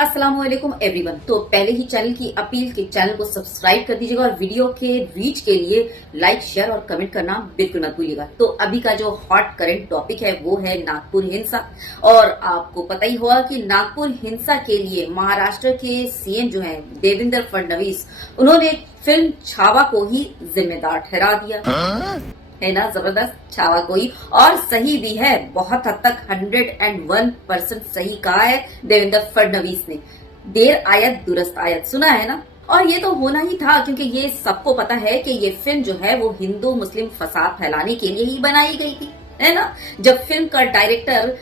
अस्सलाम वालेकुम एवरीवन। तो पहले ही चैनल की अपील के चैनल को सब्सक्राइब कर दीजिएगा और वीडियो के रीच के लिए लाइक शेयर और कमेंट करना बिल्कुल मत भूलिएगा। तो अभी का जो हॉट करंट टॉपिक है वो है नागपुर हिंसा। और आपको पता ही होगा कि नागपुर हिंसा के लिए महाराष्ट्र के सीएम जो हैं देवेंद्र फडणवीस, उन्होंने फिल्म छावा को ही जिम्मेदार ठहरा दिया। है ना जबरदस्त, छावा कोई और सही भी है, बहुत हद तक 101% सही कहा है देवेंद्र फडणवीस ने। देर आयत दुरुस्त आयत, सुना है ना। और ये तो होना ही था क्योंकि ये सबको पता है कि ये फिल्म जो है वो हिंदू मुस्लिम फसाद फैलाने के लिए ही बनाई गई थी, है ना। जब फिल्म का डायरेक्टर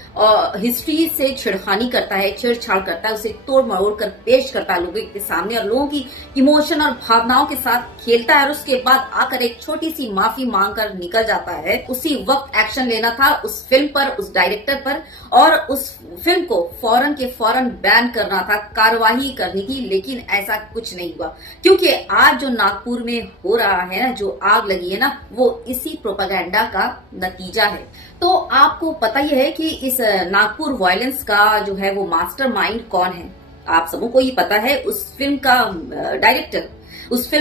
हिस्ट्री से छिड़खानी करता है, छेड़छाड़ करता है, उसे तोड़ मरोड़ कर पेश करता है लोगों के सामने और लोगों की इमोशन और भावनाओं के साथ खेलता है और उसके बाद आकर एक छोटी सी माफी मांगकर निकल जाता है, उसी वक्त एक्शन लेना था उस फिल्म पर, उस डायरेक्टर पर, और उस फिल्म को फौरन के फौरन बैन करना था, कार्यवाही करनी थी। लेकिन ऐसा कुछ नहीं हुआ क्योंकि आज जो नागपुर में हो रहा है ना, जो आग लगी है ना, वो इसी प्रोपेगेंडा का नतीजा है। तो आपको पता ही है कि इस नागपुर वायलेंस का जो है वो मास्टरमाइंड कौन है, आप सबों को ही पता है। उस फिल्म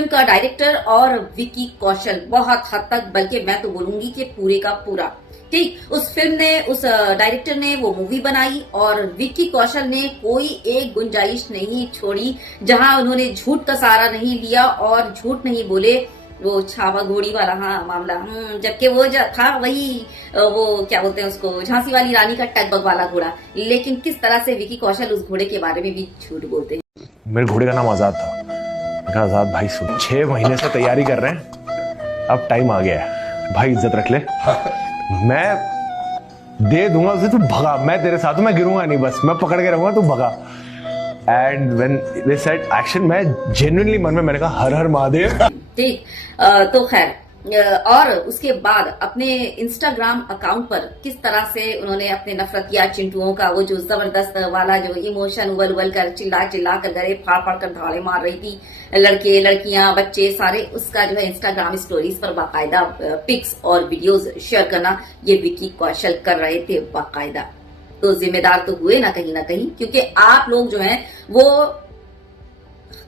का डायरेक्टर और विकी कौशल, बहुत हद तक, बल्कि मैं तो बोलूंगी कि पूरे का पूरा। ठीक, उस डायरेक्टर ने वो मूवी बनाई और विक्की कौशल ने कोई एक गुंजाइश नहीं छोड़ी जहां उन्होंने झूठ का सहारा नहीं लिया और झूठ नहीं बोले। वो छावा घोड़ी वाला मामला, जबकि वो जो था वही वो क्या बोलते हैं उसको, झांसी वाली रानी का टगबग वाला घोड़ा। लेकिन किस तरह से विकी कौशल उस घोड़े के बारे में भी झूठ बोलते हैं। मेरे घोड़े का नाम आजाद था। मैं कहा आजाद भाई, 6 महीने से तैयारी कर रहे हैं, अब टाइम आ गया है भाई, इज्जत रख ले। मैं दे दूंगा उसे, तू भगा, मैं तेरे साथ हूं, मैं गिरूंगा नहीं, बस मैं पकड़ के रहूंगा, तू भगा। And when they said action, मैं जेन्युइनली मन में मैंने कहा हर हर महादेव। ठीक, तो खैर, और उसके बाद अपने इंस्टाग्राम अकाउंट पर किस तरह से उन्होंने अपने नफरतिया चिंटुओं का वो जो जबरदस्त वाला जो इमोशन उबल उबल कर चिल्ला चिल्ला कर गले फाड़ फाड़ कर धाड़े मार रही थी, लड़के लड़कियां बच्चे सारे, उसका जो है इंस्टाग्राम स्टोरीज पर बाकायदा पिक्स और वीडियोस शेयर करना ये विकी कौशल कर रहे थे बाकायदा। तो जिम्मेदार तो हुए ना कहीं, क्योंकि आप लोग जो है वो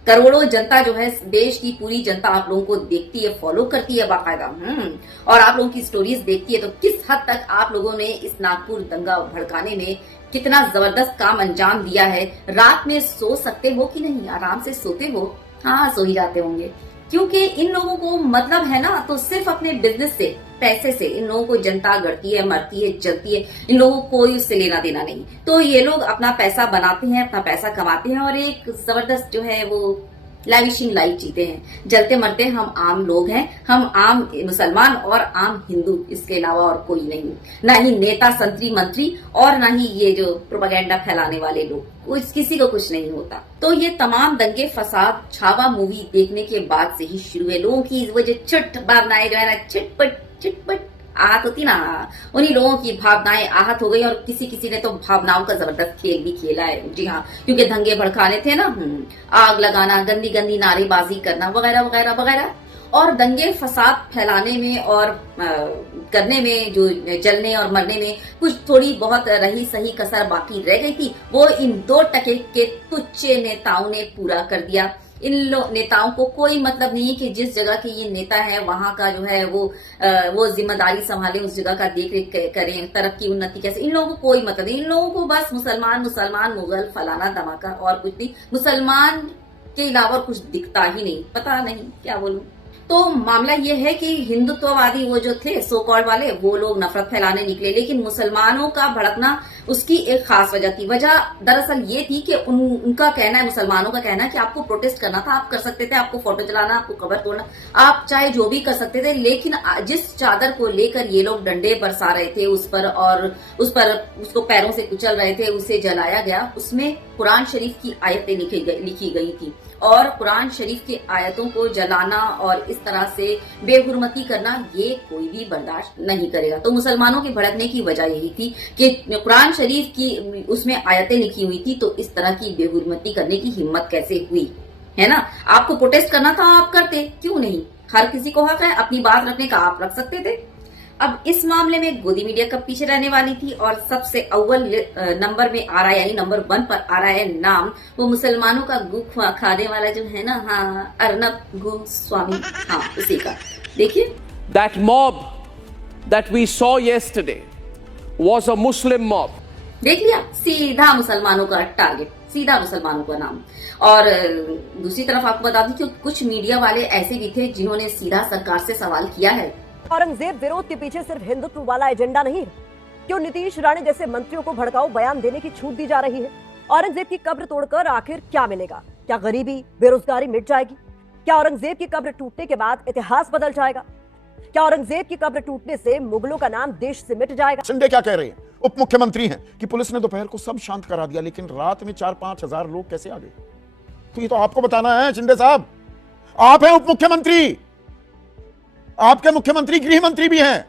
करोड़ों जनता जो है, देश की पूरी जनता आप लोगों को देखती है, फॉलो करती है बाकायदा, और आप लोगों की स्टोरीज देखती है। तो किस हद तक आप लोगों ने इस नागपुर दंगा भड़काने में कितना जबरदस्त काम अंजाम दिया है। रात में सो सकते हो कि नहीं, आराम से सोते हो? हाँ, सो ही जाते होंगे, क्योंकि इन लोगों को मतलब है ना, तो सिर्फ अपने बिजनेस से, पैसे से इन लोगों को जनता गढ़ती है, मरती है, जलती है, इन लोगों को कोई उससे लेना देना नहीं। तो ये लोग अपना पैसा बनाते हैं, अपना पैसा कमाते हैं और एक जबरदस्त जो है वो लैविशिंग लाइफ जीते हैं। जलते मरते हम आम लोग हैं, हम आम मुसलमान और आम हिंदू, इसके अलावा और कोई नहीं, ना ही नेता संतरी मंत्री और ना ही ये जो प्रोपेगेंडा फैलाने वाले लोग, किसी को कुछ नहीं होता। तो ये तमाम दंगे फसाद छावा मूवी देखने के बाद से ही शुरू है। लोगों की वो जो छुट भावनाएं जो है ना, छिटपट आहत होती ना, उन्हीं लोगों की भावनाएं आहत हो गई और किसी ने तो भावनाओं का जबरदस्त खेल भी खेला है। जी हाँ, क्योंकि दंगे भड़काने थे ना, आग लगाना, गंदी गंदी नारेबाजी करना वगैरह वगैरह वगैरह, और दंगे फसाद फैलाने में और करने में, जो जलने और मरने में कुछ थोड़ी बहुत रही सही कसर बाकी रह गई थी, वो इन 2 टके के तुच्छ नेताओं ने पूरा कर दिया। इन नेताओं को कोई मतलब नहीं कि जिस जगह के ये नेता है वहां का जो है वो जिम्मेदारी संभाले, उस जगह का देख रेख करें, तरक्की उन्नति कैसे, इन लोगों को कोई मतलब नहीं। इन लोगों को बस मुसलमान मुगल फलाना धमाका और कुछ नहीं, मुसलमान के अलावा कुछ दिखता ही नहीं, पता नहीं क्या बोलूं। तो मामला ये है कि हिंदुत्ववादी वो जो थे सो कॉल्ड वाले, वो लोग नफरत फैलाने निकले, लेकिन मुसलमानों का भड़कना उसकी एक खास वजह थी। वजह दरअसल ये थी कि उनका कहना है, मुसलमानों का कहना है कि आपको प्रोटेस्ट करना था, आप कर सकते थे, आपको फोटो जलाना, आपको कब्र तोड़ना, आप चाहे जो भी कर सकते थे, लेकिन जिस चादर को लेकर ये लोग डंडे बरसा रहे थे उस पर और उसको पैरों से कुचल रहे थे, उसे जलाया गया, उसमें कुरान शरीफ की आयतें लिखी गई थी। और कुरान शरीफ की आयतों को जलाना और इस तरह से बेहुरमती करना ये कोई भी बर्दाश्त नहीं करेगा। तो मुसलमानों के भड़कने की वजह यही थी कि कुरान शरीफ की उसमें आयतें लिखी हुई थी, तो इस तरह की बेहुरमती करने की हिम्मत कैसे हुई, है ना। आपको प्रोटेस्ट करना था, आप करते, क्यों नहीं? हर किसी को हक है अपनी बात रखने का, आप रख सकते थे। अब इस मामले में गोदी मीडिया कब पीछे रहने वाली थी और सबसे अव्वल नंबर में आ रहा है, यानी नंबर 1 पर आ रहा है नाम वो मुसलमानों का गु खाने वाला जो है ना, हाँ, अर्नब गोस्वामी, हाँ, उसी का। देखिए, That mob that we saw yesterday was a Muslim mob. देख लिया, सीधा मुसलमानों का टारगेट, सीधा मुसलमानों का नाम। और दूसरी तरफ आपको बता दूं कि कुछ मीडिया वाले ऐसे भी थे जिन्होंने सीधा सरकार से सवाल किया है। औरंगजेब विरोध के पीछे सिर्फ हिंदुत्व वाला एजेंडा नहीं है। क्यों नीतीश राणे जैसे मंत्रियों को भड़काऊ बयान देने की छूट दी जा रही है? औरंगजेब की कब्र तोड़कर आखिर क्या मिलेगा? क्या गरीबी, बेरोजगारी मिट जाएगी? क्या औरंगजेब की कब्र टूटने के बाद इतिहास बदल जाएगा? क्या औरंगजेब की कब्र टूटने से मुगलों का नाम देश से मिट जाएगा? शिंदे क्या कह रहे हैं? उप मुख्यमंत्री हैं कि पुलिस ने दोपहर को सब शांत करा दिया, लेकिन रात में 4-5 हजार लोग कैसे आ गए? तो ये तो आपको बताना है शिंदे साहब। आप हैं उप मुख्यमंत्री, आपके मुख्यमंत्री गृह मंत्री भी हैं।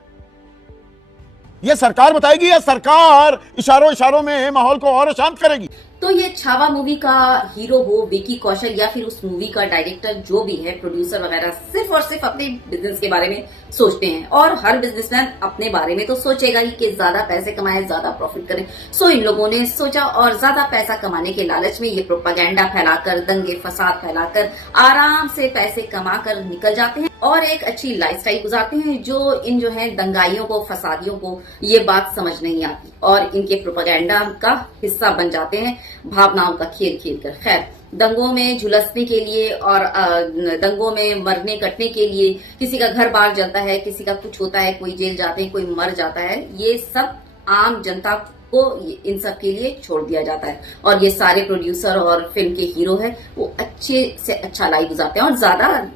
यह सरकार बताएगी या सरकार इशारों इशारों में माहौल को और शांत करेगी? तो ये छावा मूवी का हीरो हो विकी कौशल या फिर उस मूवी का डायरेक्टर जो भी है, प्रोड्यूसर वगैरह, सिर्फ और सिर्फ अपने बिजनेस के बारे में सोचते हैं। और हर बिजनेसमैन अपने बारे में तो सोचेगा ही कि ज्यादा पैसे कमाए, ज्यादा प्रॉफिट करें। सो इन लोगों ने सोचा और ज्यादा पैसा कमाने के लालच में ये प्रोपागेंडा फैलाकर, दंगे फसाद फैलाकर आराम से पैसे कमाकर निकल जाते हैं और एक अच्छी लाइफस्टाइल गुजारते हैं, जो इन जो है दंगाइयों को, फसादियों को ये बात समझ नहीं आती और इनके प्रोपागेंडा का हिस्सा बन जाते हैं, भावनाओं का खेल खेल कर। खैर, दंगों में झुलसने के लिए और दंगों में मरने कटने के लिए किसी का घर बार जलता है, किसी का कुछ होता है, कोई जेल जाते हैं, कोई मर जाता है, ये सब आम जनता को इन सब के लिए छोड़ दिया जाता है। और ये सारे प्रोड्यूसर और फिल्म के हीरो है वो अच्छे से अच्छा लाइफ गुजारते हैं। और ज्यादा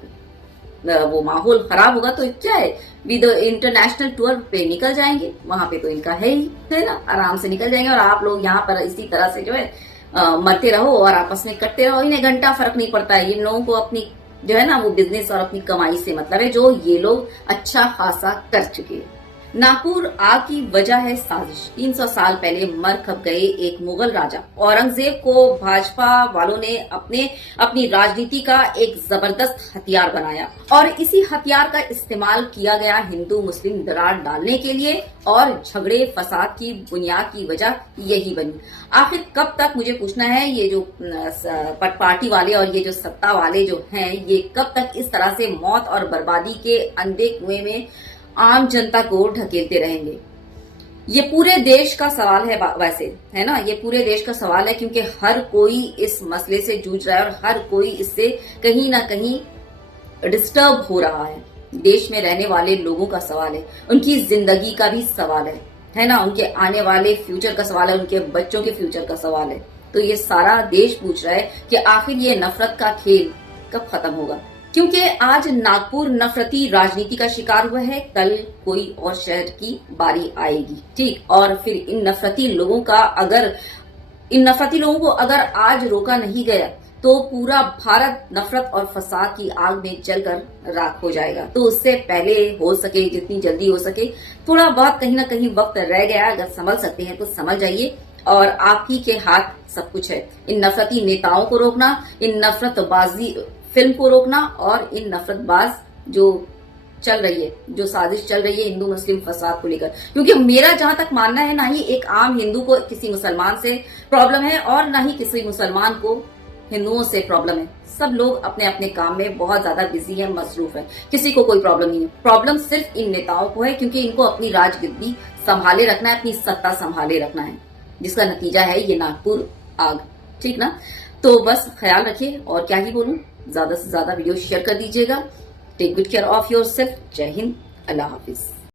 वो माहौल खराब होगा तो क्या है, विद इंटरनेशनल टूर पे निकल जाएंगे, वहां पे तो इनका है ही, है ना, आराम से निकल जाएंगे। और आप लोग यहाँ पर इसी तरह से जो है मरते रहो और आपस में कटते रहो, इन्हें घंटा फर्क नहीं पड़ता है। इन लोगों को अपनी जो है ना वो बिजनेस और अपनी कमाई से मतलब है, जो ये लोग अच्छा खासा कर चुके हैं। नागपुर आग की वजह है साजिश। 300 साल पहले मर खप गए एक मुगल राजा औरंगजेब को भाजपा वालों ने अपनी राजनीति का एक जबरदस्त हथियार बनाया और इसी हथियार का इस्तेमाल किया गया हिंदू मुस्लिम दरार डालने के लिए और झगड़े फसाद की बुनियाद की वजह यही बनी। आखिर कब तक, मुझे पूछना है, ये जो पार्टी वाले और ये जो सत्ता वाले जो हैं, ये कब तक इस तरह से मौत और बर्बादी के अंधे कुएं में आम जनता को ढकेलते रहेंगे? ये पूरे देश का सवाल है, वैसे है ना, ये पूरे देश का सवाल है, क्योंकि हर कोई इस मसले से जूझ रहा है और हर कोई इससे कहीं ना कहीं डिस्टर्ब हो रहा है। देश में रहने वाले लोगों का सवाल है, उनकी जिंदगी का भी सवाल है ना, उनके आने वाले फ्यूचर का सवाल है, उनके बच्चों के फ्यूचर का सवाल है। तो ये सारा देश पूछ रहा है कि आखिर ये नफरत का खेल कब खत्म होगा, क्योंकि आज नागपुर नफरती राजनीति का शिकार हुआ है, कल कोई और शहर की बारी आएगी, ठीक। और फिर इन नफरती लोगों को अगर आज रोका नहीं गया तो पूरा भारत नफरत और फसाद की आग में जलकर राख हो जाएगा। तो उससे पहले हो सके, जितनी जल्दी हो सके, थोड़ा बहुत कहीं ना कहीं वक्त रह गया, अगर संभल सकते हैं तो संभल जाइए और आप ही के हाथ सब कुछ है। इन नफरती नेताओं को रोकना, इन नफरतबाजी फिल्म को रोकना और इन नफरतबाज जो चल रही है, जो साजिश चल रही है हिंदू मुस्लिम फसाद को लेकर। क्योंकि मेरा जहां तक मानना है, ना ही एक आम हिंदू को किसी मुसलमान से प्रॉब्लम है और ना ही किसी मुसलमान को हिंदुओं से प्रॉब्लम है। सब लोग अपने अपने काम में बहुत ज्यादा बिजी है, मसरूफ है, किसी को कोई प्रॉब्लम नहीं है। प्रॉब्लम सिर्फ इन नेताओं को है, क्योंकि इनको अपनी राजगद्दी संभाले रखना है, अपनी सत्ता संभाले रखना है, जिसका नतीजा है ये नागपुर आग, ठीक ना। तो बस ख्याल रखिए, और क्या ही बोलूं, ज्यादा से ज्यादा वीडियो शेयर कर दीजिएगा। Take good care of yourself. Jai Hind, Allah Hafiz.